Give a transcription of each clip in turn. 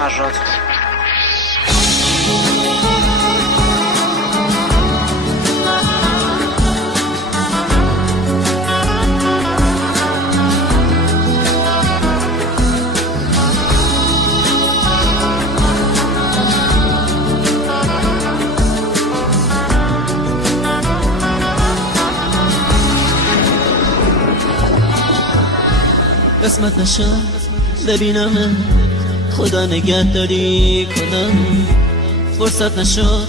فراد. قسمت نشد ببینم خدا نگهداری کنم، فرصت نشد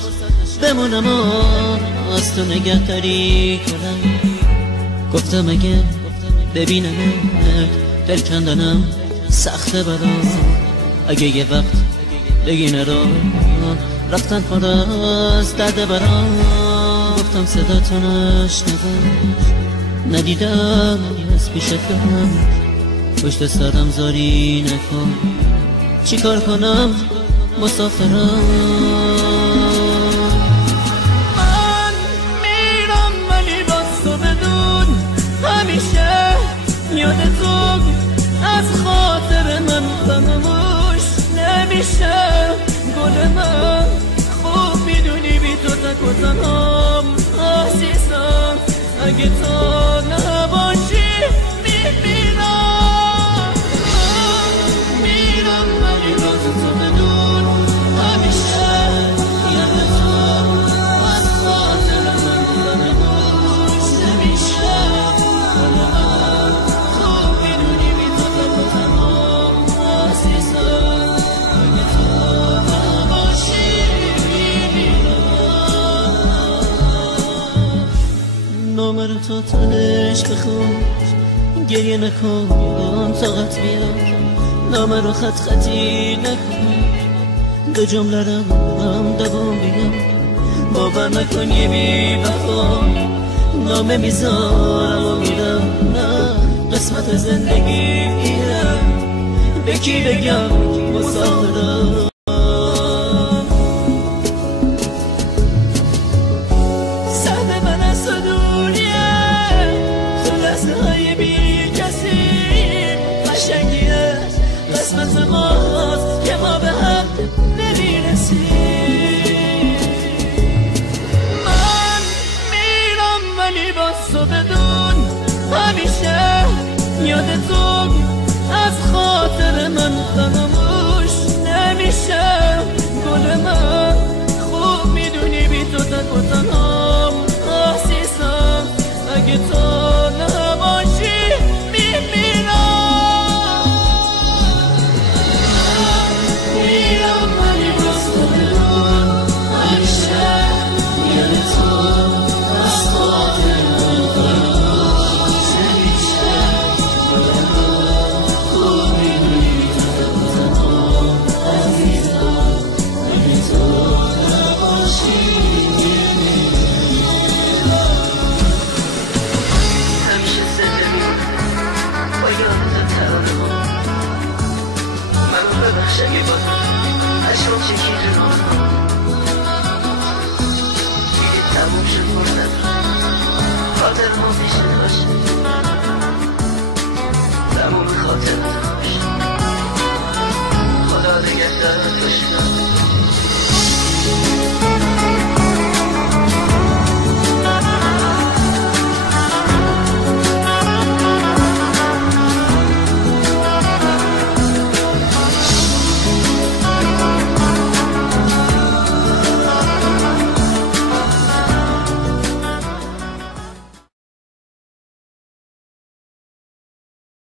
بمونم و از تو نگهداری کنم. گفتم اگه ببینم دل کندنم سخته برا، اگه یه وقت بگی نرو رفتن پر از درد برا. گفتم صدا تو نشنوم، ندیدم از پیشت کنم، پشت سرم زاری نکن، چی کار کنم مسافرم. من میرم ولی باز تو بدون همیشه یاد تو از خاطر من فراموش نمیشه. گل من خوب میدونی بی تو تک و تنهام عزیزم، اگه تو نباشی میمیرم. نامه رو تو تنش بخون، گریه نکن طاقت بیار، نامه رو خط خطی نکن، دو جمله رو هم دوام بگم، باور نکن یه بی وفا. نامه میذارم و میرم، نه قسمت زندگی میرم، به کی بگم مسافرم. قسمت ماست که ما به هم نمیرسیم. من میرم ولی باز تو بدون همیشه یاد تو از خاطر من فراموش نمیشه. گل من خوب میدونی بی تو تک و تنهام عزیزم، اگه تو نباشی میمیرم. منو ببخش اگه با اشام چکیدونم